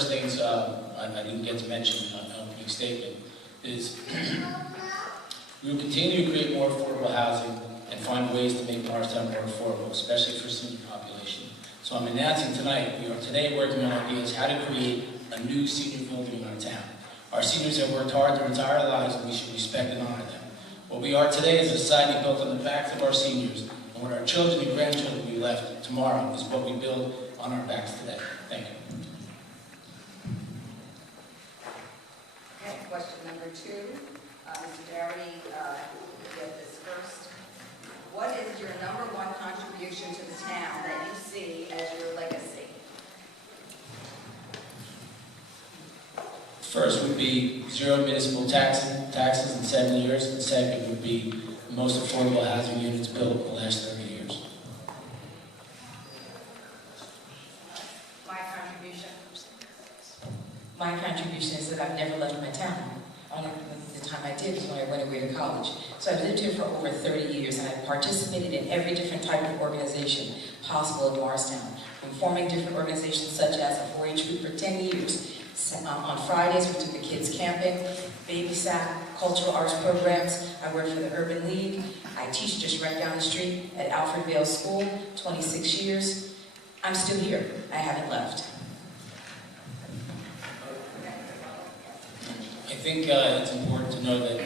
first things I didn't get to mention in my opening statement is we will continue to create more affordable housing and find ways to make Morristown more affordable, especially for senior population. So I'm announcing tonight, we are today working on ideas how to create a new senior building in our town. Our seniors have worked hard their entire lives and we should respect and honor them. What we are today is a society built on the backs of our seniors, and what our children and grandchildren will be left tomorrow is what we build on our backs today. Thank you. Okay, question number 2. Mr. Doherty, you get this first. What is your #1 contribution to the town that you see as your legacy? First would be 0 municipal taxes in 7 years, and second would be the most affordable housing units built in the last 30 years. My contribution is that I've never left my town. Only the time I did was when I went away to college. So I've lived here for over 30 years, and I've participated in every different type of organization possible in Morristown. From forming different organizations such as a 4-H group for 10 years. On Fridays, we took the kids camping, babysat, cultural arts programs. I work for the Urban League. I teach just right down the street at Alfred Vale School, 26 years. I'm still here. I haven't left. I think it's important to know that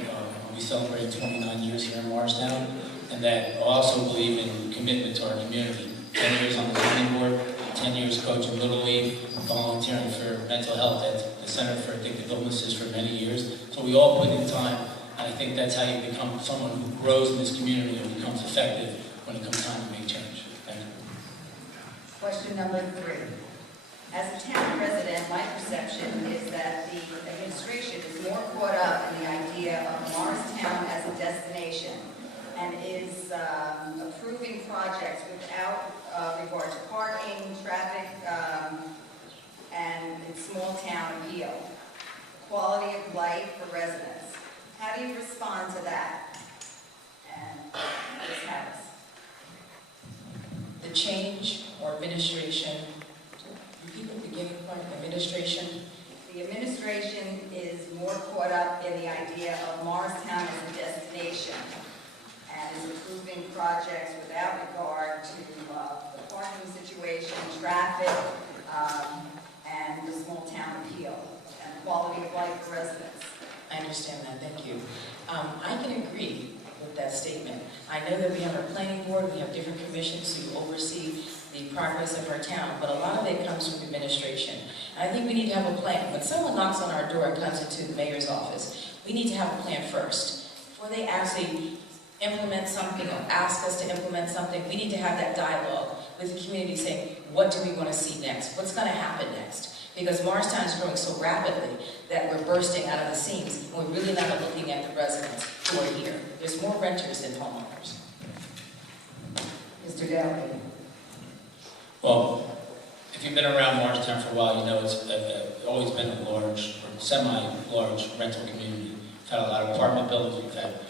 we celebrate 29 years here in Morristown, and that I also believe in commitment to our community. 10 years on the zoning board, 10 years coaching Little League, volunteering for mental health at the Center for Addictive Illnesses for many years. So we all put in time, and I think that's how you become someone who grows in this community and becomes effective when it comes time to make change. Thank you. Question number 3. As a town resident, my perception is that the administration is more caught up in the idea of Morristown as a destination and is approving projects without regard to parking, traffic, and its small town appeal, quality of life for residents. How do you respond to that? And Ms. Harris. The change or administration, repeat the beginning part, administration. The administration is more caught up in the idea of Morristown as a destination and is approving projects without regard to the parking situation, traffic, and the small town appeal and quality of life for residents. I understand that, thank you. I can agree with that statement. I know that we have our planning board, we have different commissions who oversee the progress of our town, but a lot of it comes from administration. And I think we need to have a plan. When someone knocks on our door and comes into the mayor's office, we need to have a plan first. Before they actually implement something or ask us to implement something, we need to have that dialogue with the community saying, what do we want to see next? What's going to happen next? Because Morristown is growing so rapidly that we're bursting out of the seams, and we're really not looking at the residents who are here. There's more renters than homeowners. Mr. Downey. Well, if you've been around Morristown for a while, you know it's always been a large or semi-large rental community. We've had a lot of apartment buildings. We've had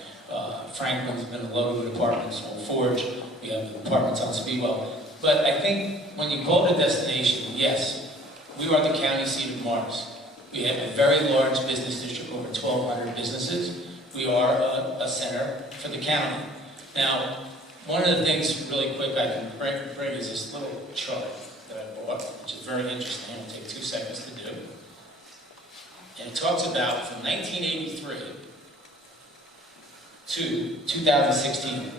Franklin's been a load of apartments, Old Forge. We have apartments on Speedwell. But I think when you call it a destination, yes, we are the county seat of Morris. We have a very large business district, over 1,200 businesses. We are a center for the county. Now, one of the things really quick I can bring is this little chart that I bought, which is very interesting. It'll take 2 seconds to do. And it talks about from 1983 to 2016,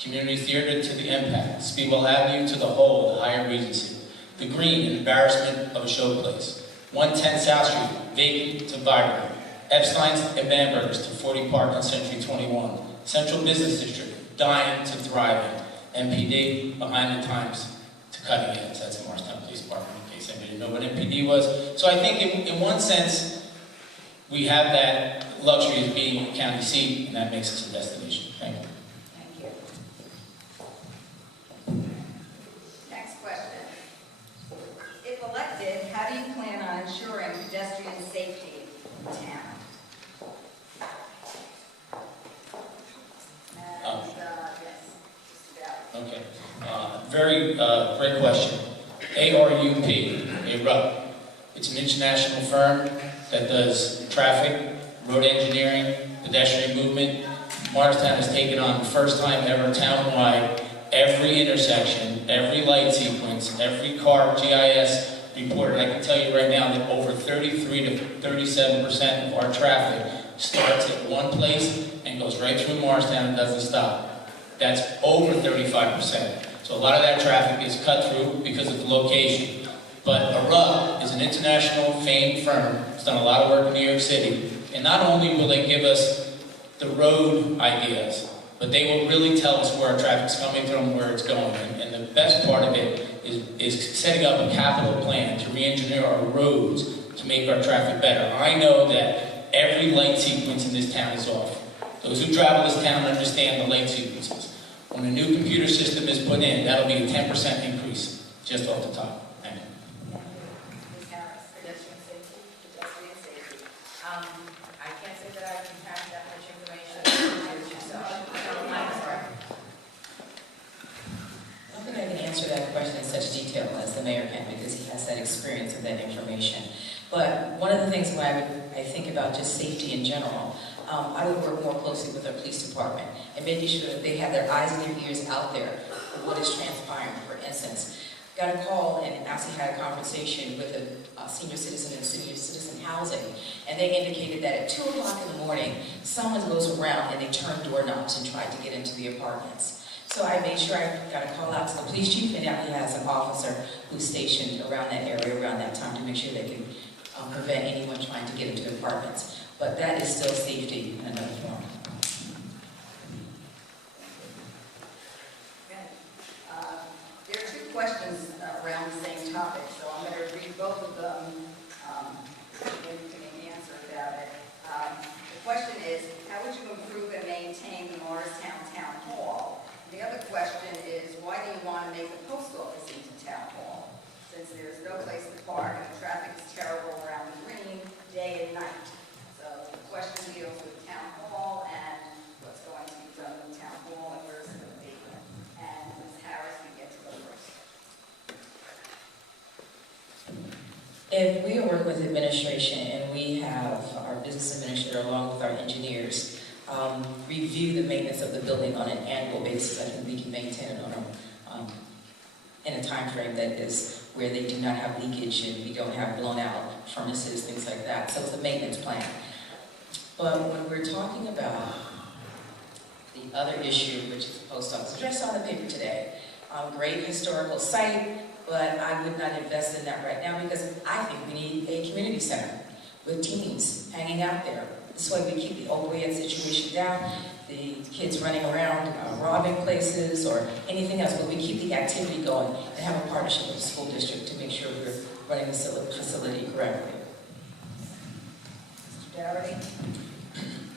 Community Theater to the Impact, Speedwell Avenue to the Hole, the Higher Regency, the Green, an embarrassment of a showplace, 110 South Street, vacant to vibrant, Epstein's and Bamberger's to 40 Park on Century 21, Central Business District, dying to thriving, MPD, behind the times to cutting edge. That's the Morristown Police Department, in case anybody didn't know what MPD was. So I think in one sense, we have that luxury of being a county seat, and that makes us a destination. Thank you. Thank you. Next question. If elected, how do you plan on ensuring pedestrian safety in the town? And, yes, just about. Okay. Very great question. ARUP, ARUP. It's an international firm that does traffic, road engineering, pedestrian movement. Morristown has taken on, the first time ever townwide, every intersection, every light sequence, every car GIS report. And I can tell you right now that over 33 to 37% of our traffic starts at one place and goes right through Morristown and doesn't stop. That's over 35%. So a lot of that traffic is cut through because of the location. But Arup is an international famed firm. It's done a lot of work in New York City. And not only will they give us the road ideas, but they will really tell us where our traffic's coming from, where it's going. And the best part of it is setting up a capital plan to re-engineer our roads to make our traffic better. I know that every light sequence in this town is off. Those who travel this town understand the light sequences. When a new computer system is put in, that'll be a 10% increase, just off the top. Thank you. Ms. Harris, pedestrian safety, pedestrian safety. I can't say that I can have that much information. So, I'm sorry. I don't think I can answer that question in such detail as the mayor can, because he has that experience and that information. But one of the things when I think about just safety in general, I would work more closely with our police department and making sure that they have their eyes and their ears out there for what is transpiring. For instance, got a call and actually had a conversation with a senior citizen in senior citizen housing, and they indicated that at 2 o'clock in the morning, someone goes around and they turn doorknobs and try to get into the apartments. So I made sure I got a call out to the police chief, and now he has an officer who's stationed around that area around that time to make sure they can prevent anyone trying to get into apartments. But that is still safety in another form. There are 2 questions around the same topic, so I'm going to read both of them. Maybe you can answer about it. The question is, how would you improve and maintain the Morristown Town Hall? The other question is, why do you want to make the post office into Town Hall? Since there's no place to park and the traffic is terrible around the green, day and night. So the question deals with Town Hall and what's going to be done with Town Hall and where it's going to be. And Ms. Harris, you get to go first. If we work with administration and we have our business administrator along with our engineers review the maintenance of the building on an annual basis, I think we can maintain it in a time frame that is where they do not have leakage and we don't have blown out furnaces, things like that. So it's a maintenance plan. But when we're talking about the other issue, which is the post office, which I saw in the paper today, great historical site, but I would not invest in that right now because I think we need a community center with teens hanging out there. This way we keep the opioid situation down, the kids running around robbing places or anything else, but we keep the activity going and have a partnership with the school district to make sure we're running the facility correctly. Mr. Dougherty?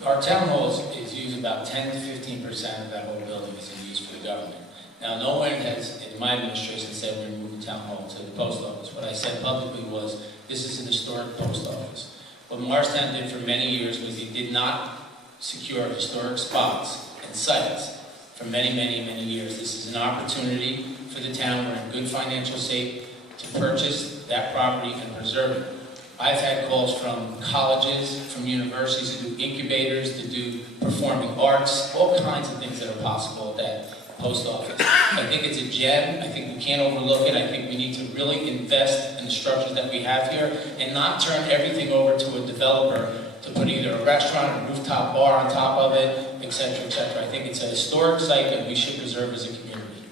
Our town hall is used about 10 to 15% of that whole building is in use for the government. Now, no one has, in my administration, said we're moving town hall to the post office. What I said publicly was, this is an historic post office. What Morristown did for many years was he did not secure historic spots and sites for many, many, many years. This is an opportunity for the town. We're in good financial shape to purchase that property and preserve it. I've had calls from colleges, from universities to do incubators, to do performing arts, all kinds of things that are possible at that post office. I think it's a gem. I think we can't overlook it. I think we need to really invest in the structures that we have here and not turn everything over to a developer to put either a restaurant or a rooftop bar on top of it, etc., etc. I think it's a historic site that we should preserve as a community.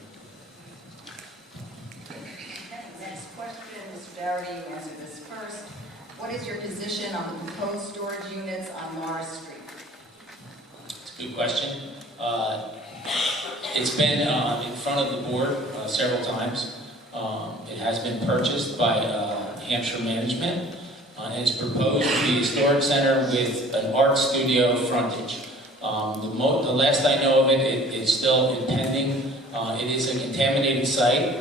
Next question, Mr. Dougherty, you answer this first. What is your position on the proposed storage units on Morris Street? It's a good question. It's been in front of the board several times. It has been purchased by Hampshire Management, and it's proposed to be a storage center with an art studio frontage. The last I know of it, it's still impending. It is a contaminated site.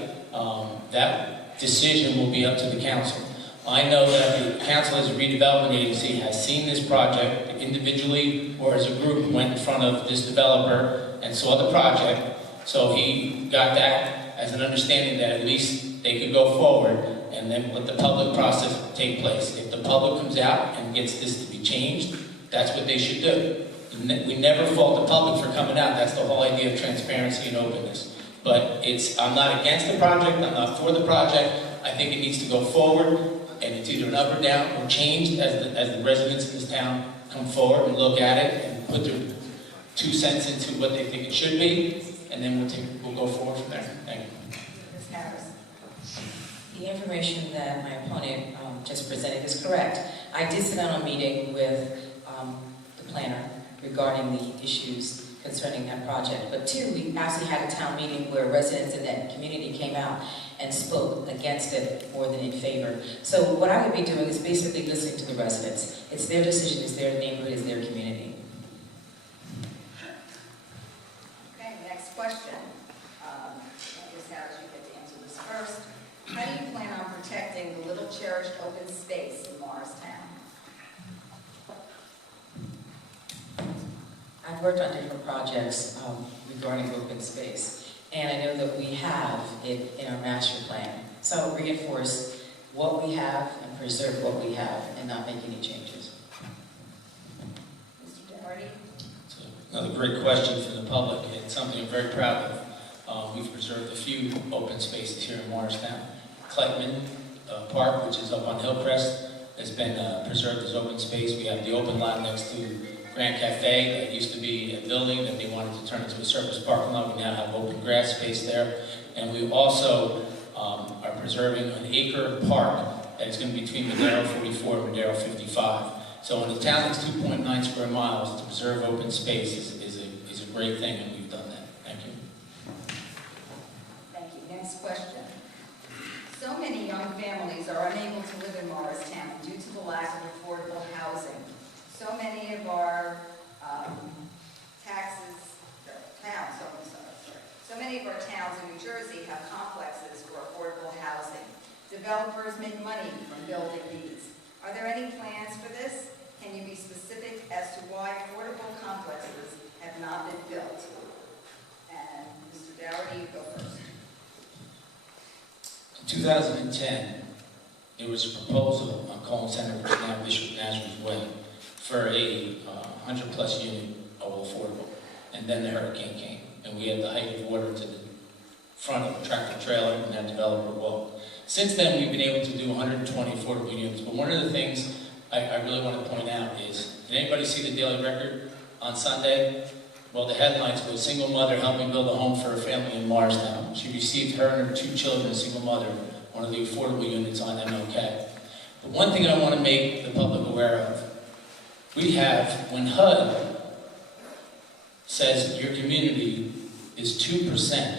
That decision will be up to the council. I know that the council as a redevelopment agency has seen this project individually or as a group, went in front of this developer and saw the project. So he got that as an understanding that at least they could go forward. and then let the public process take place. If the public comes out and gets this to be changed, that's what they should do. We never fault the public for coming out. That's the whole idea of transparency and openness. But I'm not against the project, I'm not for the project. I think it needs to go forward, and it's either an up or down or changed as the residents in this town come forward and look at it and put their 2 cents into what they think it should be, and then we'll go forward from there. Thank you. Ms. Harris. The information that my opponent just presented is correct. I did sit down on a meeting with the planner regarding the issues concerning that project. But two, we actually had a town meeting where residents in that community came out and spoke against it more than in favor. So what I would be doing is basically listening to the residents. It's their decision, it's their neighborhood, it's their community. Okay, next question. Ms. Harris, you get to answer this first. How do you plan on protecting the little cherished open space in Morristown? I've worked on different projects regarding open space, and I know that we have it in our master plan. So I'll reinforce what we have and preserve what we have and not make any changes. Mr. Doherty? So another great question from the public. It's something I'm very proud of. We've preserved a few open spaces here in Morristown. Clayton Park, which is up on Hillcrest, has been preserved as open space. We have the open lot next to Grand Cafe that used to be a building that they wanted to turn into a surface parking lot. We now have open grass space there. And we also are preserving an acre park that's going to be between Madero 44 and Madero 55. So in a town that's 2.9 square miles, to preserve open space is a great thing, and we've done that. Thank you. Thank you. Next question. So many young families are unable to live in Morristown due to the lack of affordable housing. So many of our so many of our towns in New Jersey have complexes for affordable housing. Developers make money from building these. Are there any plans for this? Can you be specific as to why affordable complexes have not been built? And Mr. Doherty, you go first. In 2010, there was a proposal on Colon Center, which is now Bishop Nazareth Way, for a 100-plus unit of affordable. And then the hurricane came, and we had the height of water to the front of the tractor trailer, and that developer walked. Since then, we've been able to do 120 affordable units. But one of the things I really want to point out is, did anybody see the Daily Record on Sunday? Well, the headlines were, "Single mother helped me build a home for a family in Morristown. She received her and her 2 children, a single mother, one of the affordable units on MLK." But one thing I want to make the public aware of, we have, when HUD says your community is 2%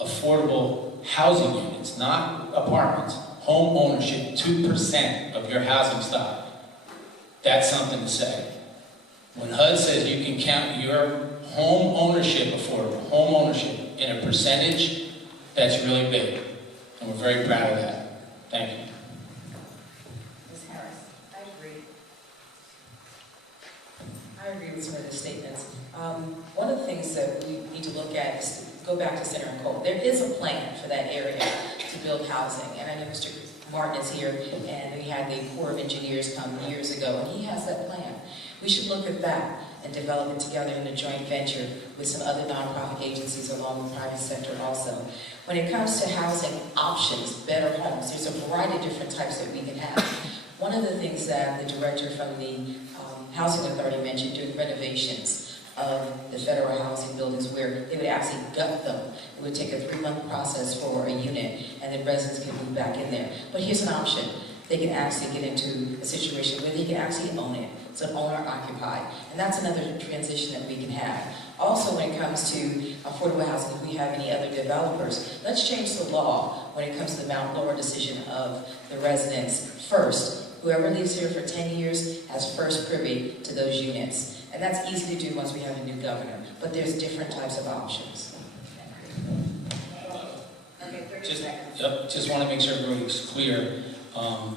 affordable housing units, not apartments, home ownership, 2% of your housing stock, that's something to say. When HUD says you can count your home ownership affordable, home ownership in a percentage, that's really big. And we're very proud of that. Thank you. Ms. Harris? I agree. I agree with some of the statements. One of the things that we need to look at is to go back to Center and Cole. There is a plan for that area to build housing, and I know Mr. Martin is here, and we had the Corps of Engineers come years ago, and he has that plan. We should look at that and develop it together in a joint venture with some other nonprofit agencies along the private sector also. When it comes to housing options, better homes, there's a variety of different types that we can have. One of the things that the director from the Housing Authority mentioned, doing renovations of the federal housing buildings where they would actually gut them. It would take a 3-month process for a unit, and then residents can move back in there. But here's an option. They can actually get into a situation where they can actually own it. It's an owner-occupied. And that's another transition that we can have. Also, when it comes to affordable housing, if we have any other developers, let's change the law when it comes to the Mount Laurel decision of the residents first. Whoever lives here for 10 years has first privy to those units. And that's easy to do once we have a new governor. But there's different types of options. Okay, 30 seconds. Just want to make sure everybody's clear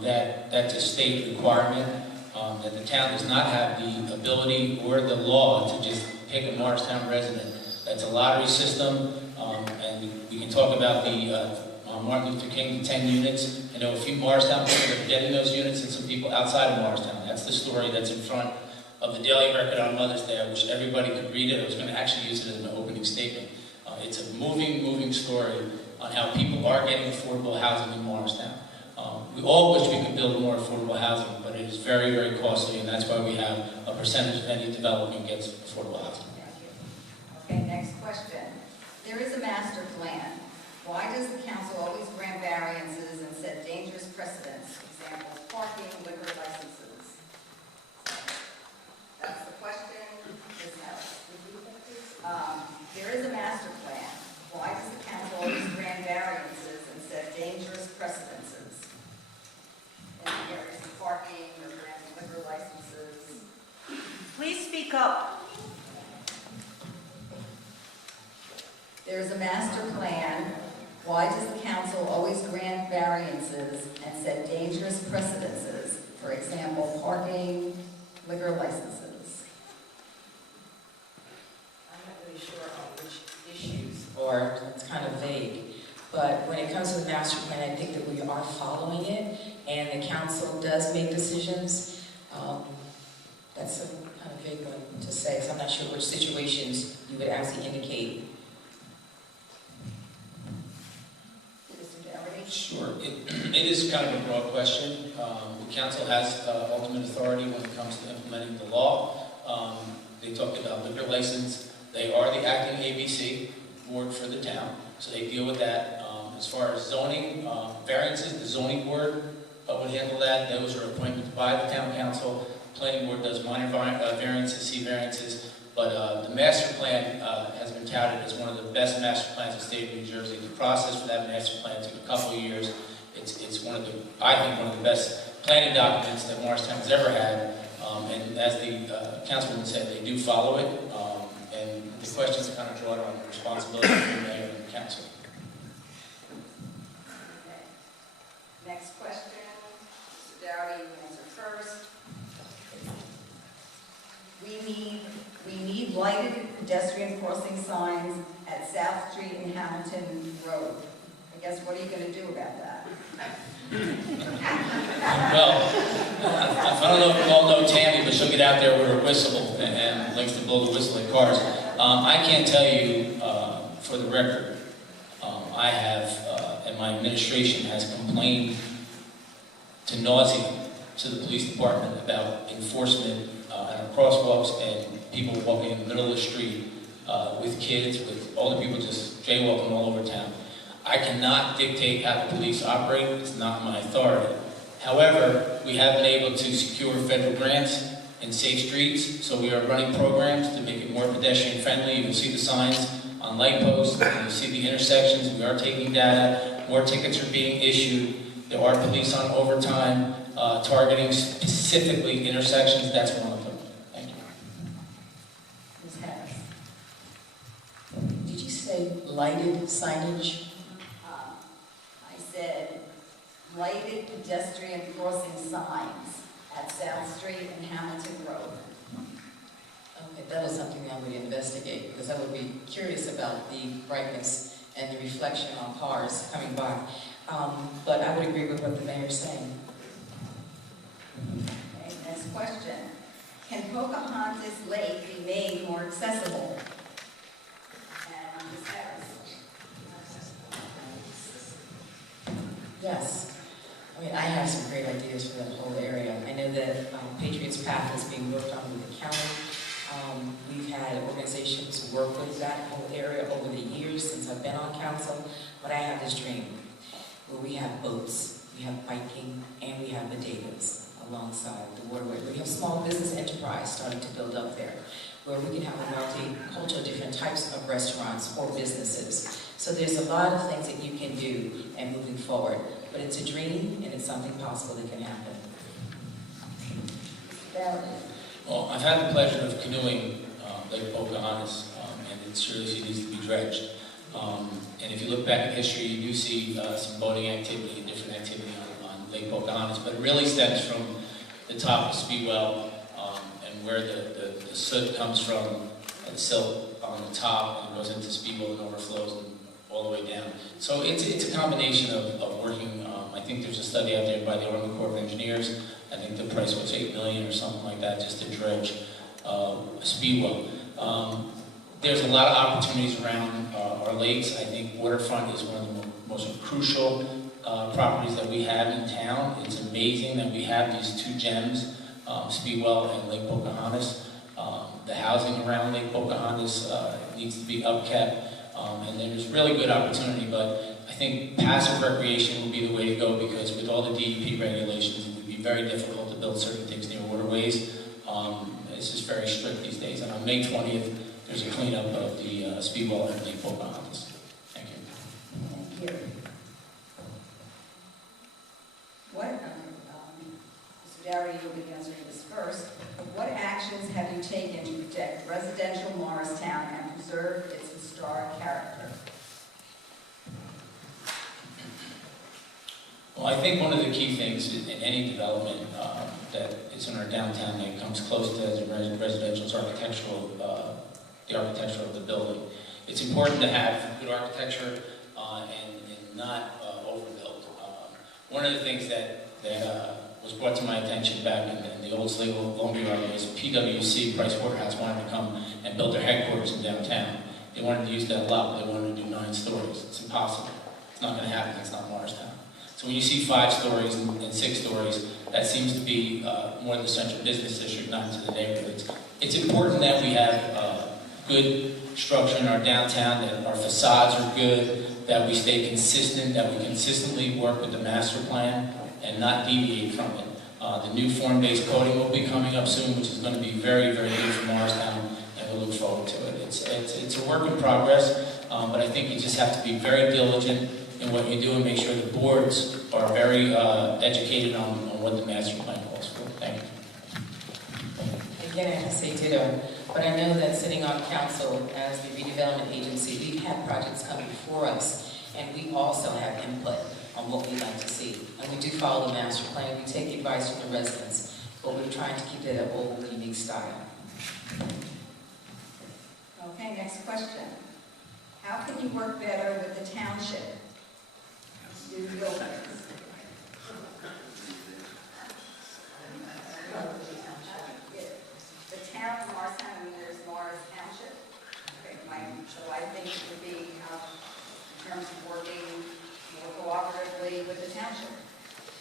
that that's a state requirement, that the town does not have the ability or the law to just pick a Morristown resident. That's a lottery system, and we can talk about the Martin Luther King to 10 units. I know a few Morristown people that are getting those units and some people outside of Morristown. That's the story that's in front of the Daily Record on Mother's Day. I wish everybody could read it. I was going to actually use it as an opening statement. It's a moving story on how people are getting affordable housing in Morristown. We all wish we could build more affordable housing, but it is very, very costly, and that's why we have a percentage of any development gets affordable housing. Thank you. Okay, next question. There is a master plan. Why does the council always grant variances and set dangerous precedents? Examples, parking, liquor licenses. That's the question. Ms. Harris. There is a master plan. Why does the council always grant variances and set dangerous precedences? In the areas of parking or granting liquor licenses. Please speak up. There is a master plan. Why does the council always grant variances and set dangerous precedences? For example, parking, liquor licenses. I'm not really sure on which issues, or it's kind of vague. But when it comes to the master plan, I think that we are following it, and the council does make decisions. That's a kind of vague one to say, so I'm not sure which situations you would actually indicate. Mr. Dougherty? Sure. It is kind of a broad question. The council has ultimate authority when it comes to implementing the law. They talked about liquor license. They are the acting ABC board for the town, so they deal with that. As far as zoning, variances, the zoning board would handle that. Those are appointed by the town council. Planning board does minor variances, C variances, but the master plan has been touted as one of the best master plans in the state of New Jersey. The process for that master plan took a couple of years. It's one of the, I think, one of the best planning documents that Morristown has ever had. And as the councilman said, they do follow it. And the questions are kind of drawn on the responsibility of the mayor and the council. Okay. Next question. Mr. Dowdy, you answer first. We need lighted pedestrian crossing signs at South Street and Hamilton Road. I guess, what are you going to do about that? Well, I don't know if you all know Tammy, but she'll get out there with her whistle and likes to blow the whistle at cars. I can't tell you, for the record, I have, and my administration has complained to nauseam to the police department about enforcement at our crosswalks and people walking in the middle of the street with kids, with older people just jaywalking all over town. I cannot dictate how the police operate. It's not my authority. However, we have been able to secure federal grants in safe streets, so we are running programs to make it more pedestrian friendly. You will see the signs on light posts, you'll see the intersections. We are taking data. More tickets are being issued. There are police on overtime targeting specifically intersections. That's one of them. Thank you. Ms. Harris? Did you say lighted signage? I said lighted pedestrian crossing signs at South Street and Hamilton Road. Okay, that is something I would investigate, because I would be curious about the brightness and the reflection on cars coming by. But I would agree with what the mayor's saying. Okay, next question. Can Pocahontas Lake be made more accessible? And Ms. Harris? Yes. I mean, I have some great ideas for that whole area. I know that Patriots Path is being worked on with the county. We've had organizations work with that whole area over the years since I've been on council. But I have this dream where we have boats, we have biking, and we have bodegas alongside the waterway. We have small business enterprise starting to build up there, where we can have a multicultural, different types of restaurants or businesses. So there's a lot of things that you can do and moving forward. But it's a dream, and it's something possible that can happen. Well, I've had the pleasure of canoeing Lake Pocahontas, and it seriously needs to be dredged. And if you look back at history, you do see some boating activity and different activity on Lake Pocahontas, but it really stems from the top of Speedwell and where the soot comes from, and silt on the top, and goes into Speedwell and overflows and all the way down. So it's a combination of working, I think there's a study out there by the Army Corps of Engineers. I think the price was $8 million or something like that just to dredge a speedwell. There's a lot of opportunities around our lakes. I think waterfront is one of the most crucial properties that we have in town. It's amazing that we have these two gems, Speedwell and Lake Pocahontas. The housing around Lake Pocahontas needs to be upkept, and there's really good opportunity, but I think passive recreation would be the way to go, because with all the DEP regulations, it would be very difficult to build certain things near waterways. It's just very strict these days, and on May 20th, there's a cleanup of the Speedwell and Lake Pocahontas. Thank you. Thank you. What, Mr. Dowry, you'll be answering this first. What actions have you taken to protect residential Morristown and preserve its historic character? Well, I think one of the key things in any development that is in our downtown that comes close to the residential is the architecture of the building. It's important to have good architecture and not overbuild. One of the things that was brought to my attention back in the old slave lumber yard was PwC, Pricewaterhouse, wanted to come and build their headquarters in downtown. They wanted to use that lot, but they wanted to do 9 stories. It's impossible. It's not going to happen. It's not Morristown. So when you see 5 stories and 6 stories, that seems to be more the central business district, not to the neighborhoods. It's important that we have good structure in our downtown, that our facades are good, that we stay consistent, that we consistently work with the master plan and not deviate from it. The new form-based coding will be coming up soon, which is going to be very, very good for Morristown, and we look forward to it. It's a work in progress, but I think you just have to be very diligent in what you do and make sure the boards are very educated on what the master plan calls for. Thank you. Again, I have to say ditto, but I know that sitting on council as the redevelopment agency, we've had projects come before us, and we also have input on what we'd like to see. And we do follow the master plan, we take advice from the residents, but we're trying to keep it a old, unique style. Okay, next question. How can you work better with the township? Do buildings. The town of Morristown, I mean, there's Morris Township. Okay, so I think it would be in terms of working more cooperatively with the township.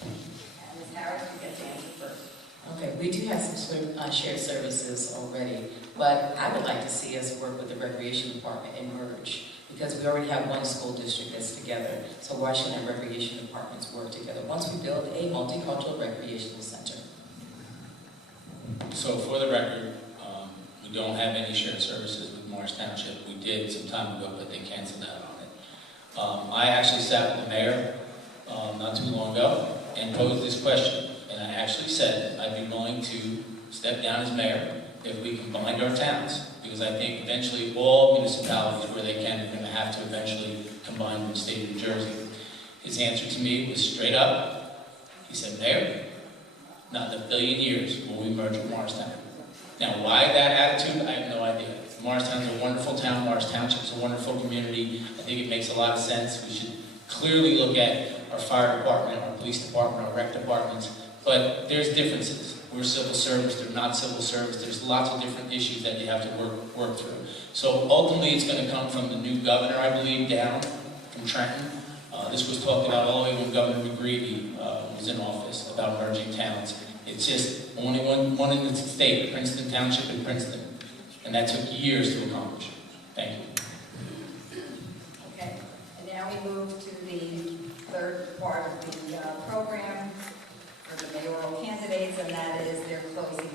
And Ms. Harris, you get to answer first. Okay, we do have some shared services already, but I would like to see us work with the recreation department and merge, because we already have one school district that's together, so why shouldn't our recreation departments work together once we build a multicultural recreational center? So for the record, we don't have any shared services with Morris Township. We did some time ago, but they canceled out on it. I actually sat with the mayor not too long ago and posed this question. And I actually said I'd be willing to step down as mayor if we combined our towns, because I think eventually all municipalities where they can are going to have to eventually combine with the state of New Jersey. His answer to me was straight up. He said, Mayor, not in a billion years will we merge with Morristown. Now, why that attitude, I have no idea. Morristown is a wonderful town. Morris Township is a wonderful community. I think it makes a lot of sense. We should clearly look at our fire department, our police department, our rec departments. But there's differences. We're civil service, they're not civil service. There's lots of different issues that you have to work through. So ultimately it's going to come from the new governor, I believe, down from Trenton. This was talked about all the way when Governor McGreevy was in office about merging towns. It's just only one in the state, Princeton Township and Princeton. And that took years to accomplish. Thank you. Okay, and now we move to the third part of the program for the mayoral candidates, and that is their closing